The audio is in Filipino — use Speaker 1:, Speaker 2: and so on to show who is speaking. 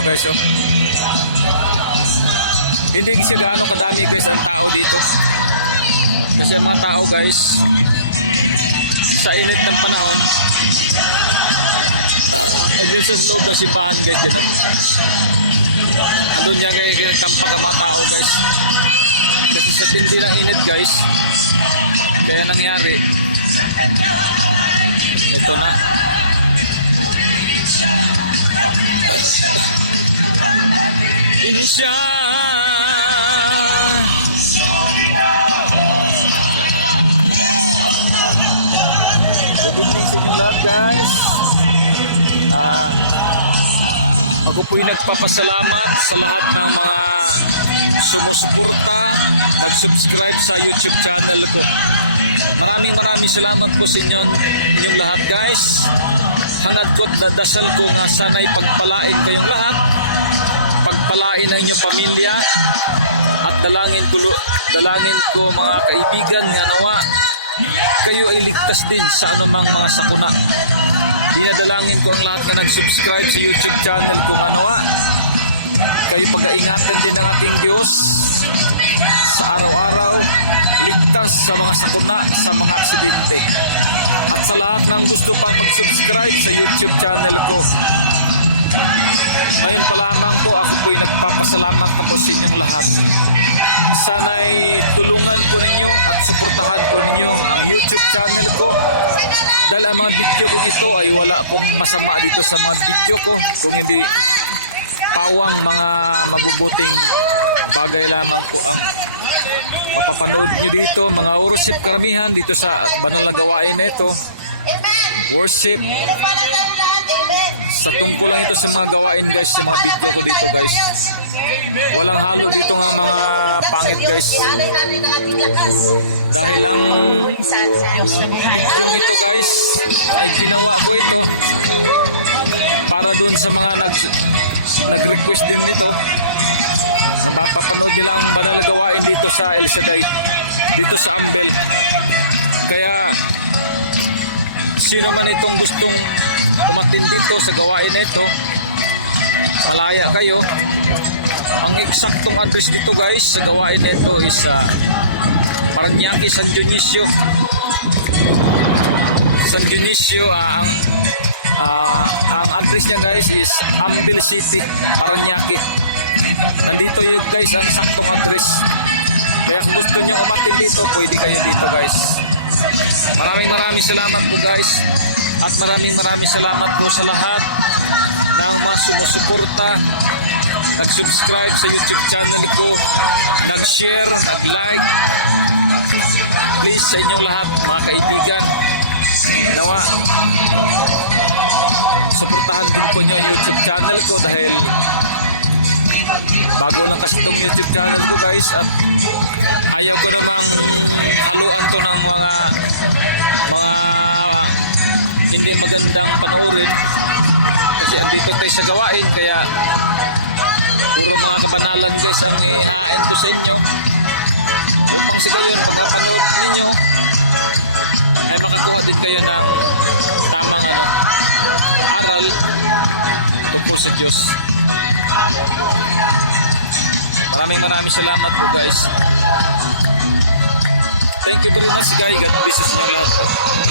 Speaker 1: guys. Ito guys oh. Hindi siya gaano kadami guys dito. Kasi mga tao guys, sa init ng panahon, Ayun sa vlog na si Pahan guys. Yan. Ano niya kaya tampak ang mga tao guys. Kasi sa tindi ng init guys, kaya nangyari, ito na. Siya. Ako po'y nagpapasalamat sa lahat ng mga sumusuporta, nag-subscribe sa YouTube channel ko. Maraming maraming salamat po sa inyo, inyong lahat guys. Hangad ko't nadasal ko nga sana'y pagpalain kayong lahat. Pagpalain ang inyong pamilya. At dalangin ko, dalangin ko mga kaibigan nga nawa kayo ay ligtas din sa anumang mga sakuna. Dinadalangin ko ang lahat na nag-subscribe sa YouTube channel ko ano ah. Kayo pagkaingatan din ng ating Diyos sa ito ay wala pong masama dito sa mga video ko. Kung hindi pawang mga mabubuting bagay lamang. Mapapanood nyo dito mga worship karamihan dito sa banal na gawain na. Worship
Speaker 2: Pinagpalalan lahat. Amen.
Speaker 1: sa tungkol lang ito sa mga gawain guys, sa mga video ko dito guys. Walang halo dito ng mga pangit guys.
Speaker 2: Ihalay-halay. Sa ating sa buhay.
Speaker 1: Ito guys, ay ginawa ko ito para dun sa mga nag nag-request din nito. Papapanood nila ang gawain dito sa El Shaddai, dito sa Andol. Kaya sino man itong gustong umatin dito sa gawain na ito, kayo. Ang eksaktong address dito guys sa gawain na ito is sa Paranaque, San Dionisio. San Dionisio, ah, ang ah, ang address niya guys is Ambil City, Paranaque. Nandito yun guys ang saktong address. Kaya kung gusto niyo umatin dito, pwede kayo dito guys. Maraming maraming salamat po guys. At maraming maraming salamat po sa lahat ng mga sumusuporta, nag-subscribe sa YouTube channel ko, nag-share, nag-like. Please sa inyong lahat mga kaibigan, nawa, suportahan din po niyo YouTube channel ko dahil bago lang kasi itong YouTube channel ko guys at ayaw ko namang hindi magandang panoorin kasi andito tayo sa gawain kaya yung mga kapanalan guys ang i-end ko sa kung sa gayon pagkapanood ninyo ay makakuha din kayo ng tamang aral tungkol sa Diyos. Maraming maraming salamat po guys. Thank you very much guys God